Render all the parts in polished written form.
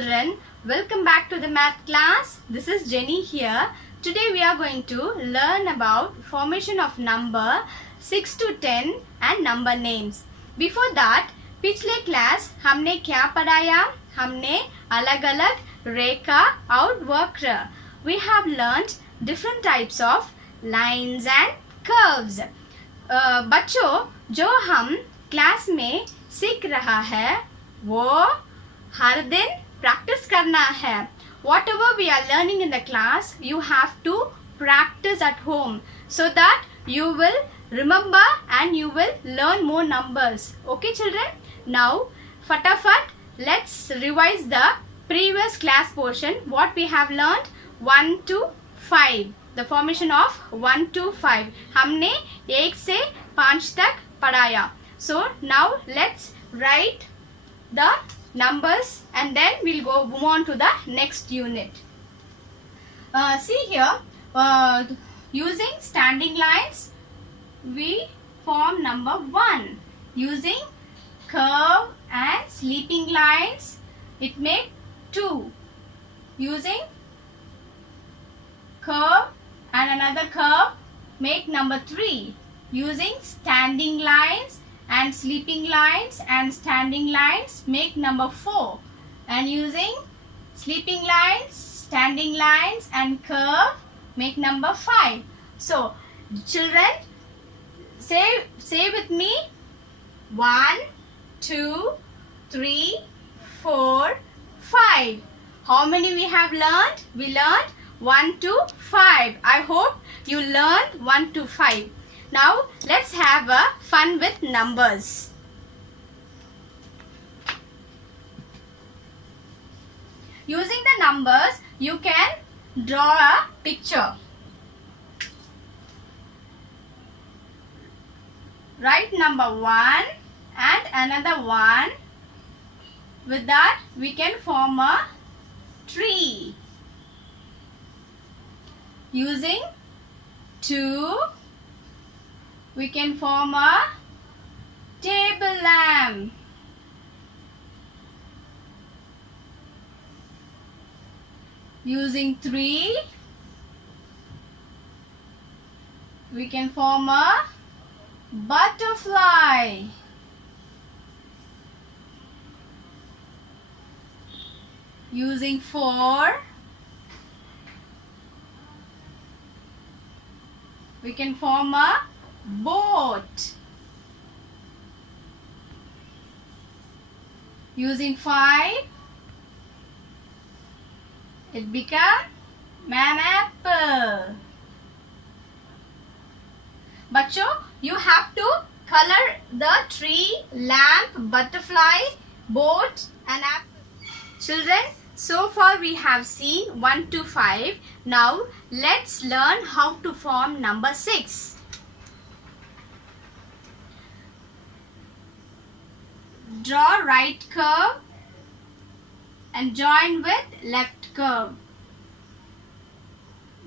children, welcome back to the math class. This is Jenny here. Today we are going to learn about formation of number 6 to 10 and number names. Before that, पिछले class हमने क्या पढ़ाया? हमने अलग-अलग रेखा और वक्र. We have learned different types of lines and curves. बच्चों, जो हम क्लास में सीख रहा है वो हर दिन प्रैक्टिस करना है. Whatever we are learning in the class, you have to practice at home so that you will remember and you will learn more numbers. Okay children? Now, fatafat, let's revise the previous class portion. What we have learned? 1 to 5. The formation of 1 to 5. हमने 1 से 5 तक पढ़ाया. So now let's write the numbers and then we'll move on to the next unit. See here, using standing lines we form number 1. Using curve and sleeping lines it make 2. Using curve and another curve make number 3. Using standing lines and sleeping lines and standing lines make number 4. And using sleeping lines, standing lines and curve make number 5. So children, say with me: 1, 2, 3, 4, 5. How many we have learned? We learned 1 to 5. I hope you learned 1 to 5. Now let's have a fun with numbers. Using the numbers you can draw a picture. Write number 1 and another 1. With that we can form a tree. Using 2 we can form a table lamp. Using 3 we can form a butterfly. Using 4 we can form a boat. Using 5 it become an apple. Bachcho, you have to color the tree, lamp, butterfly, boat and apple. Children, so far we have seen 1 to 5. Now let's learn how to form number 6. Draw right curve and join with left curve.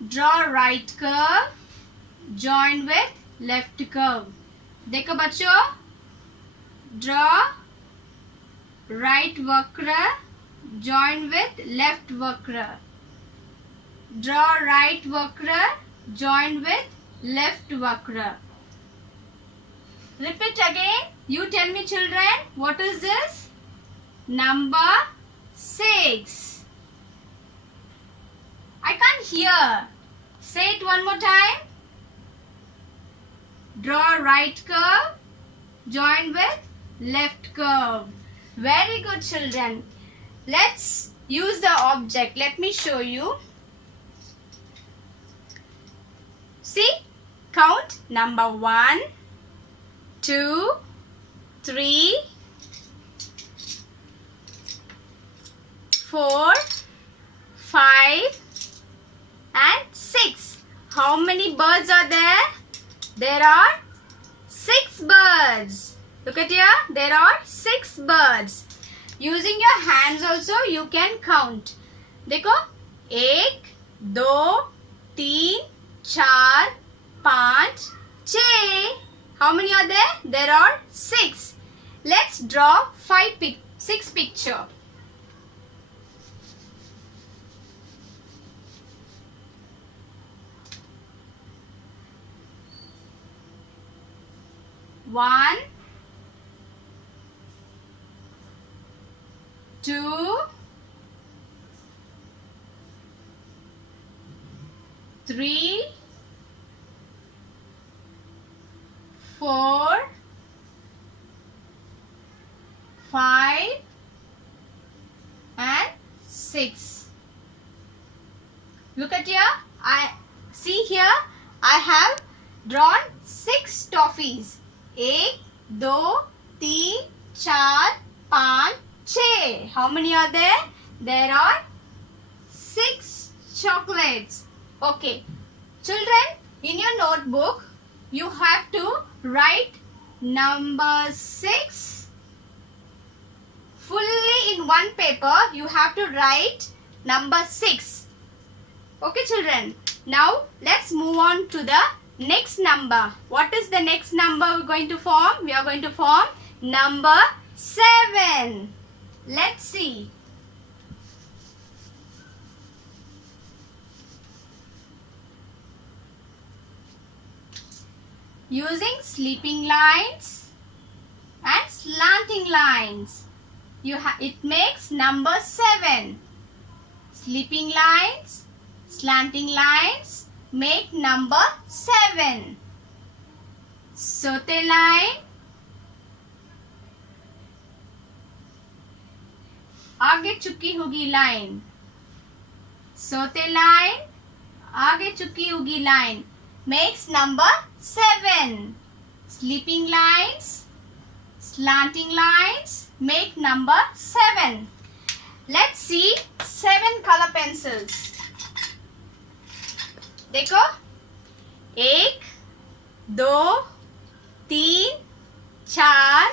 Draw right curve, join with left curve. देखो बच्चों, draw right वक्र, join with left वक्र. Draw right वक्र, join with left वक्र. Repeat again. You tell me children, what is this? Number 6. I can't hear. Say it one more time. Draw right curve, join with left curve. Very good children. Let's use the object. Let me show you. See, count number 1, 2, 3, 4, 5 and 6. How many birds are there? There are 6 birds. Look at here. There are 6 birds. Using your hands also you can count. देखो 1, 2, 3, 4, 5, 6. How many are there? There are 6. Let's draw 6 picture. 1, 2, 3, 4, 5 and 6. Look at here. I have drawn 6 toffees. 1, 2, 3, 4, 5, 6. How many are there? There are 6 chocolates. Okay. Children, in your notebook, you have to write number 6 fully in one paper. You have to write number 6. Okay, children. Now, let's move on to the next number. What is the next number we're going to form? We are going to form number 7. Let's see. Using sleeping lines and slanting lines, it makes number 7. Sleeping lines, slanting lines make number 7. सोते line, आगे चुकी होगी line. सोते line, आगे चुकी होगी line makes number 7. Sleeping lines, slanting lines make number 7. Let's see 7 color pencils. देखो 1, 2, 3, 4,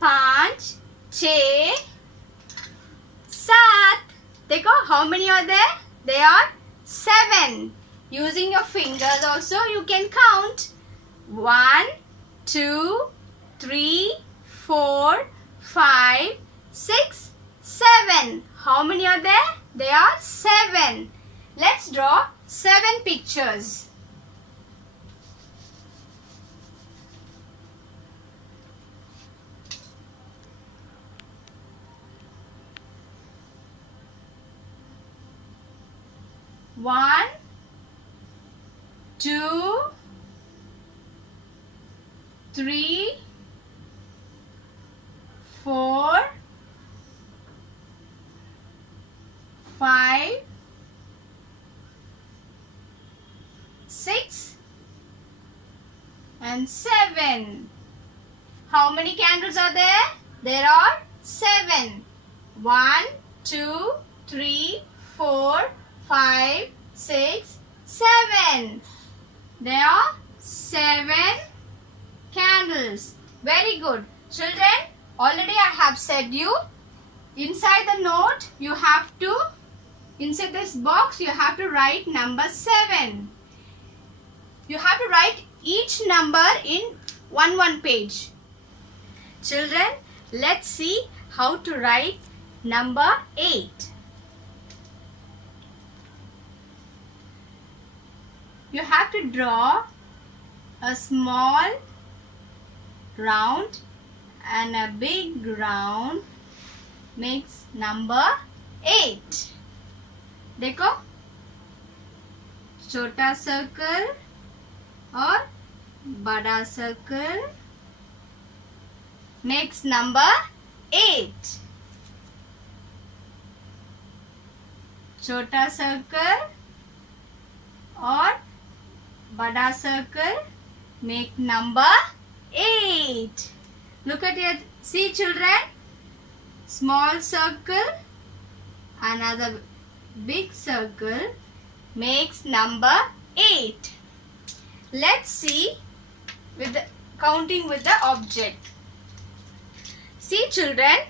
5, 6, 7. देखो how many are there? They are 7. Using your fingers also you can count. 1, 2, 3, 4, 5, 6, 7. How many are there? They are 7. Let's draw 7 pictures. One, 2, 3, 4, 5, 6 and 7. How many candles are there? There are 7. 1, 2, 3, 4, 5, 6, 7. There are 7 candles. Very good. Children, already I have said you, inside the note you have to, inside this box you have to write number 7. You have to write each number in one page. Children, let's see how to write number 8. You have to draw a small round and a big round makes number 8. देखो छोटा circle और बड़ा circle makes number 8. छोटा circle और बड़ा circle make number 8. Look at it. See children. Small circle, another big circle makes number 8. Let's see with the counting with the object. See children,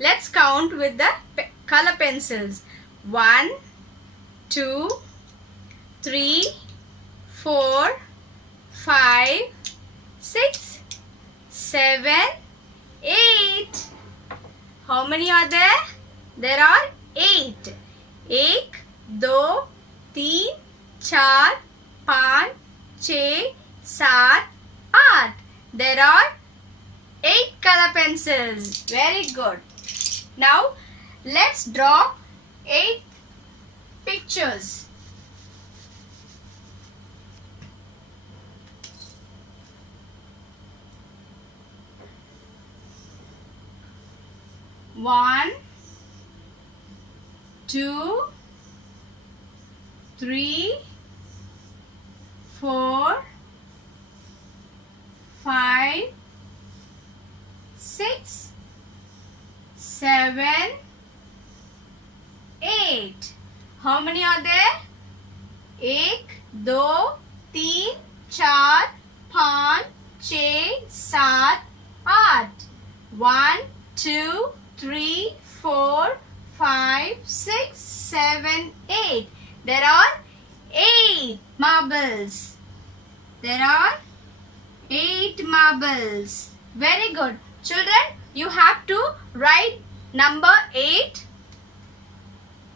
let's count with the color pencils. 1, 2, 3, 4, 5, 6, 7, 8. How many are there? There are 8. 1, 2, 3, 4, 5, 6, 7, 8. there are 8 color pencils. Very good. Now let's draw 8 pictures. One, 2, 3, 4, 5, 6, 7, 8. How many are there? 1, 2, 3, 4, 5, 6, 7, 8. 1, 2, 3, 4, 5, 6, 7, 8. There are 8 marbles. There are 8 marbles. Very good. Children, you have to write number 8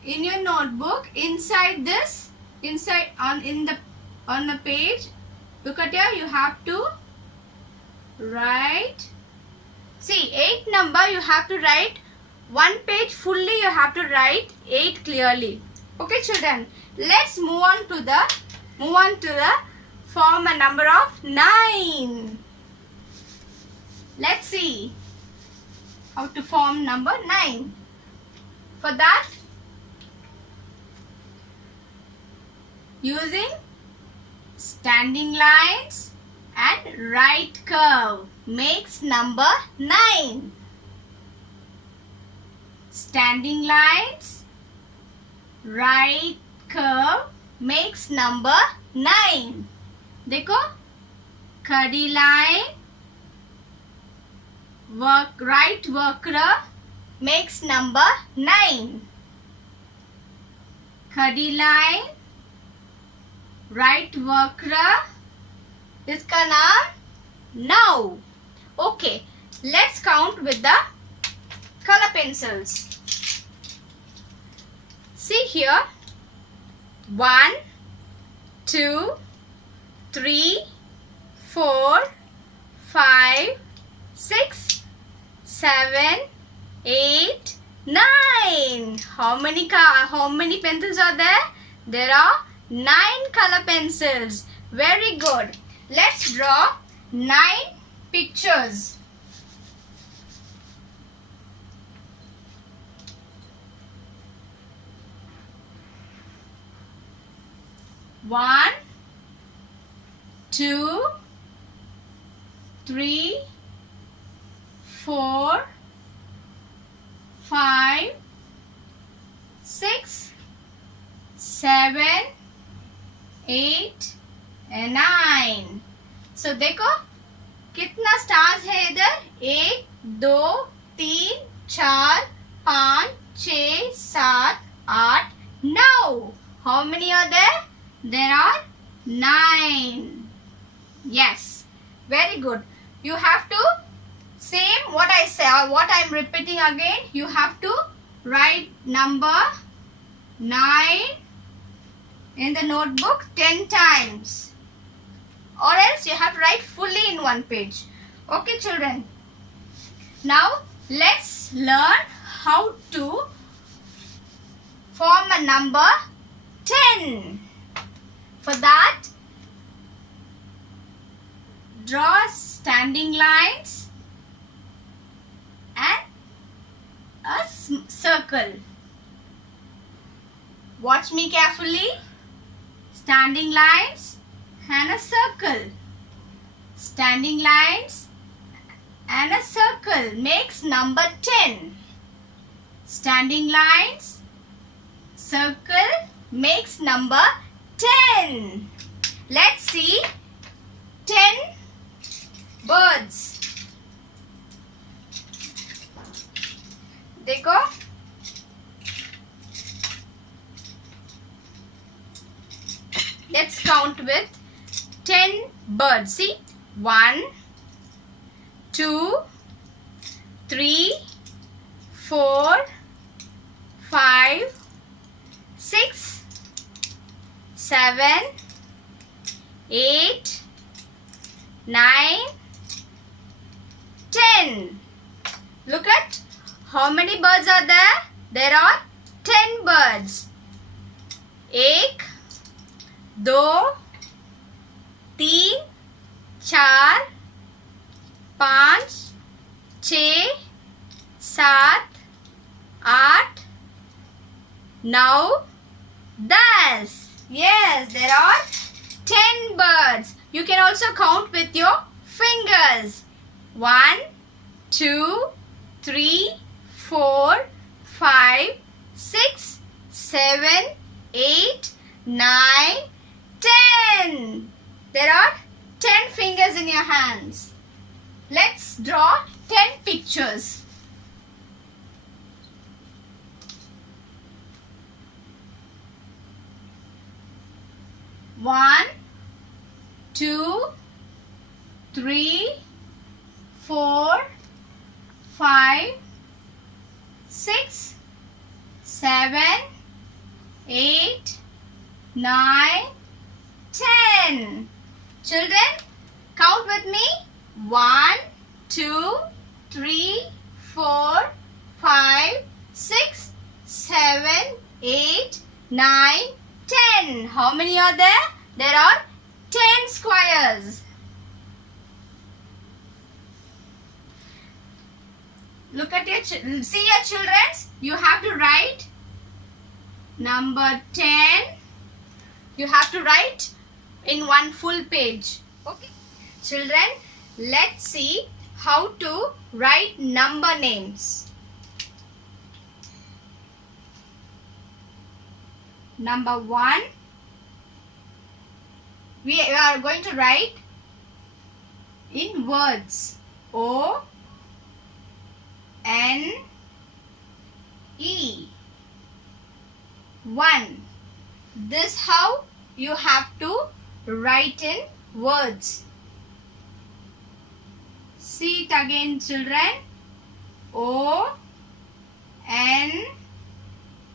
in your notebook. Inside this, on the page, look at here, you have to write. See, 8 number you have to write. One page fully you have to write 8 clearly. Okay, children. Let's move on to the form a number of 9. Let's see how to form number 9. For that, using standing lines and right curve makes number 9. Standing lines, right curve makes number 9. देखो, खड़ी line, right वक्र makes number 9. खड़ी line, right वक्र, इसका नाम 9. Okay, let's count with the color pencils. See here, 1, 2, 3, 4, 5, 6, 7, 8, 9. How many pencils are there? There are 9 color pencils. Very good. Let's draw 9 pictures. One, 2, 3, 4, 5, 6, 7, 8 and 9. So देखो कितना stars है इधर? 1, 2, 3, 4, 5, 6, 7, 8, 9. How many are there? There are 9. Yes, very good. You have to same what I say, what I am repeating again. You have to write number 9 in the notebook 10 times, or else you have to write fully in one page. Okay, children. Now let's learn how to form a number 10. For that, draw standing lines and a circle. Watch me carefully. Standing lines and a circle. Standing lines and a circle makes number 10. Standing lines, circle makes number 10. Let's see 10 birds. देखो, let's count with 10 birds. See, 1, 2, 3, 4, 5, 6, 7, 8, 9, 10. Look at how many birds are there? There are 10 birds. एक, दो, तीन, चार, पाँच, छः, सात, आठ, नौ, 10. Yes, there are 10 birds. You can also count with your fingers. 1, 2, 3, 4, 5, 6, 7, 8, 9, 10. There are 10 fingers in your hands. Let's draw 10 pictures. One, 2, 3, 4, 5, 6, 7, 8, 9, 10. Children, count with me. 1, 2, 3, 4, 5, 6, 7, 8, 9, 10. How many are there? There are 10 squares. Look at see your children. You have to write number 10. You have to write in one full page. Okay. Children, let's see how to write number names. Number 1. We are going to write in words. O N E 1. This how you have to write in words. See it again, children. O N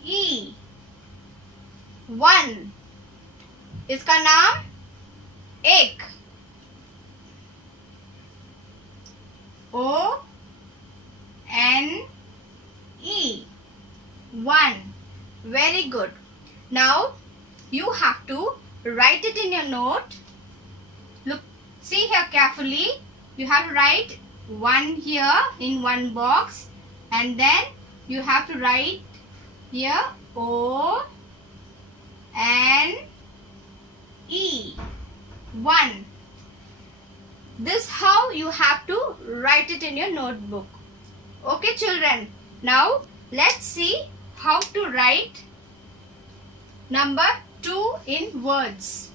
E 1. इसका नाम एक. O N E 1. Very good. Now you have to write it in your note. Look, see here carefully. You have to write 1 here in one box, and then you have to write here O N E 1. This how you have to write it in your notebook. Okay, children. Now let's see how to write number 2 in words.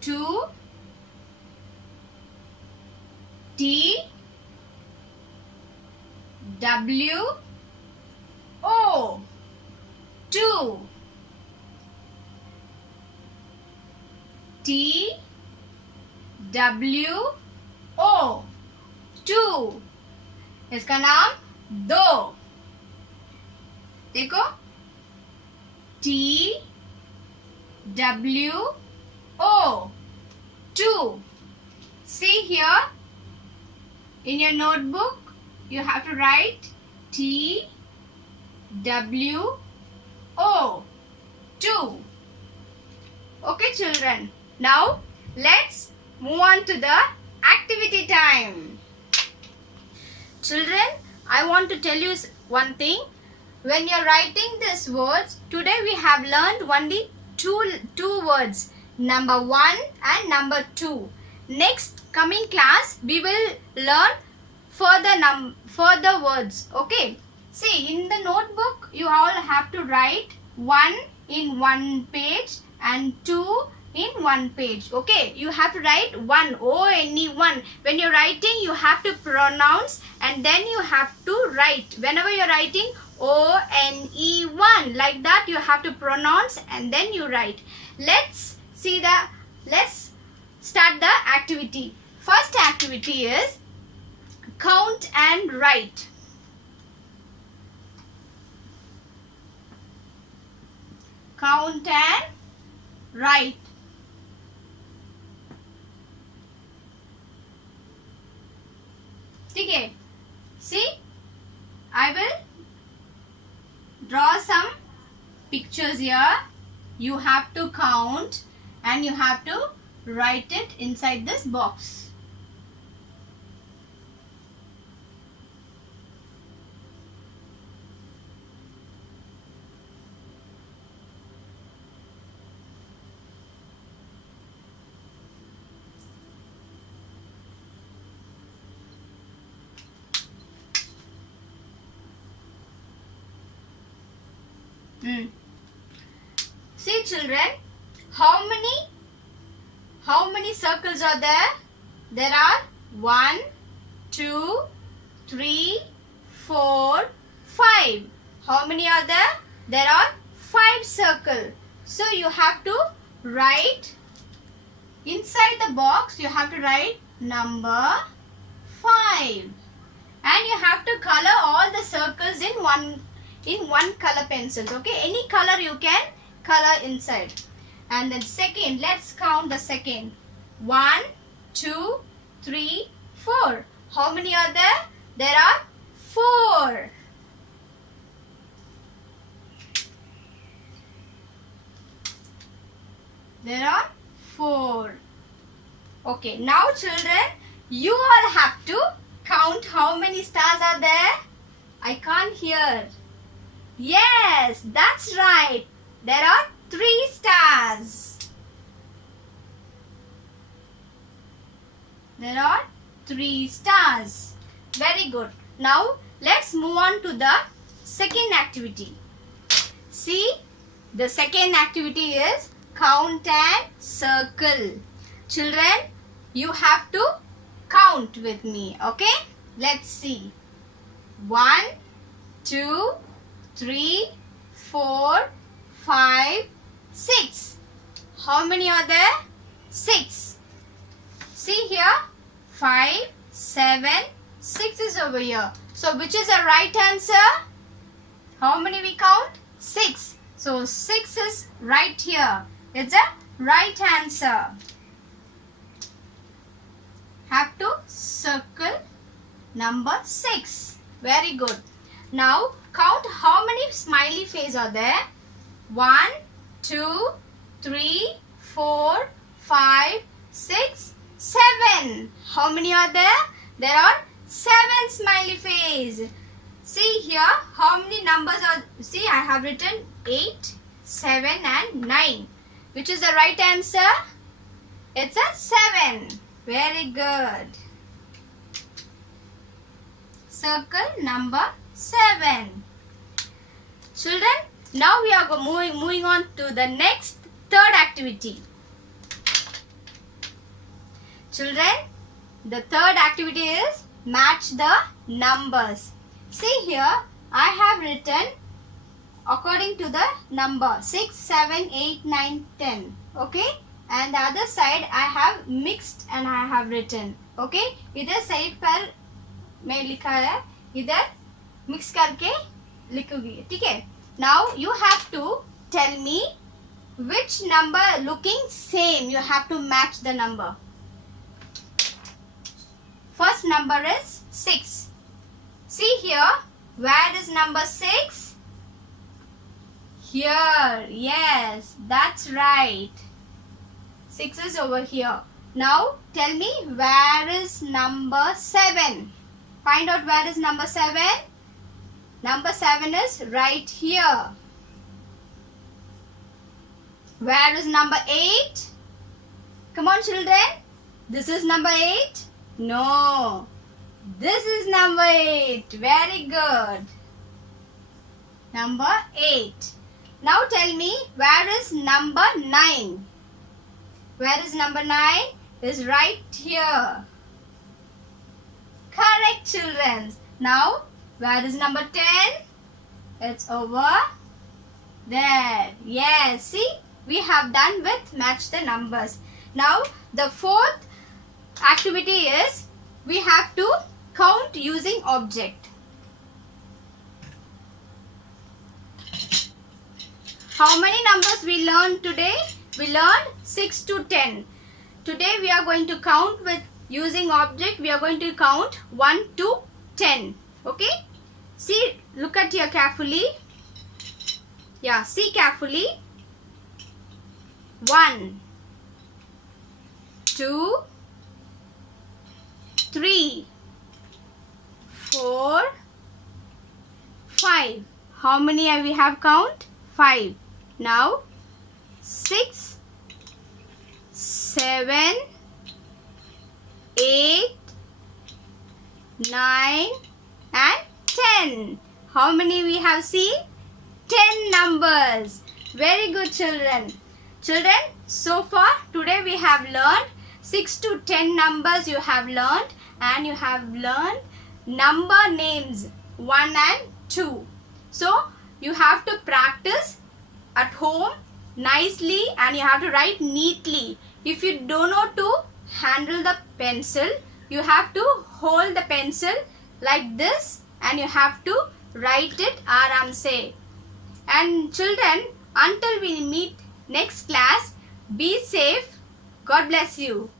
Two, T, W, O. 2. T, W, O. 2. इसका नाम दो. देखो, T, W, O. 2. See here in your notebook, you have to write T, W, O. 2. Okay, children. Now let's move on to the activity time. Children, I want to tell you one thing. When you're writing these words, today we have learned only two words, number 1 and number 2. Next coming class, we will learn further words. Okay. See, in the notebook, you all have to write 1 in one page and 2 in one page. Okay, you have to write 1, O-N-E 1. When you're writing, you have to pronounce and then you have to write. Whenever you're writing O-N-E 1, like that you have to pronounce and then you write. Let's start the activity. First activity is count and write. Count and write. Okay. See, I will draw some pictures here. You have to count and you have to write it inside this box. See children, how many circles are there? There are 1, 2, 3, 4, 5. How many are there? There are 5 circles. So you have to write inside the box, you have to write number 5. And you have to color all the circles in one color pencils. Okay, any color you can color inside. And then second, let's count the second. 1, 2, 3, 4. How many are there? There are 4. There are 4. Okay, now children, you all have to count how many stars are there. I can't hear. Yes, that's right. There are 3 stars. There are 3 stars. Very good. Now, let's move on to the second activity. See, the second activity is count and circle. Children, you have to count with me. Okay? Let's see. 1, 2, 3, 4, 5, 6. How many are there? 6. See here. 5, 7, 6 is over here. So which is the right answer? How many we count? 6. So 6 is right here. It's a right answer. Have to circle number 6. Very good. Now count how many smiley faces are there. 1, 2, 3, 4, 5, 6, 7. How many are there? There are 7 smiley faces. See here, how many numbers are, see I have written 8, 7 and 9. Which is the right answer? It's a 7. Very good. Circle number 7. Children, now we are moving on to the next third activity. Children, the third activity is match the numbers. See here, I have written according to the number 6, 7, 8, 9, 10. Okay? And the other side I have mixed and I have written. Okay? इधर side पर मैं लिखा है, इधर mix करके लिखूंगी. ठीक है? Now you have to tell me which number looking same. You have to match the number. First number is 6. See here, where is number 6? Here. Yes, that's right. 6 is over here. Now tell me where is number 7. Find out where is number 7. Number 7 is right here. Where is number 8? Come on children. This is number 8. No. This is number 8. Very good. Number 8. Now tell me where is number 9. Where is number 9? Is right here. Correct children. Now where is number 10? It's over there. Yes. See, we have done with match the numbers. Now the fourth activity is we have to count using object. How many numbers we learned today? We learned 6 to 10. Today we are going to count with using object. We are going to count 1 to 10. Okay? See, look at here carefully. Yeah, see carefully. 1, 2, 3, 4, 5. How many we have count? 5. Now 6, 7, 8, 9 and 10. How many we have seen? 10 numbers. Very good, children. Children, so far today we have learned 6 to 10 numbers you have learned, and you have learned number names 1 and 2. So you have to practice at home nicely and you have to write neatly. If you don't know to handle the pencil, you have to hold the pencil like this and you have to write it aram se. And children, until we meet next class, be safe. God bless you.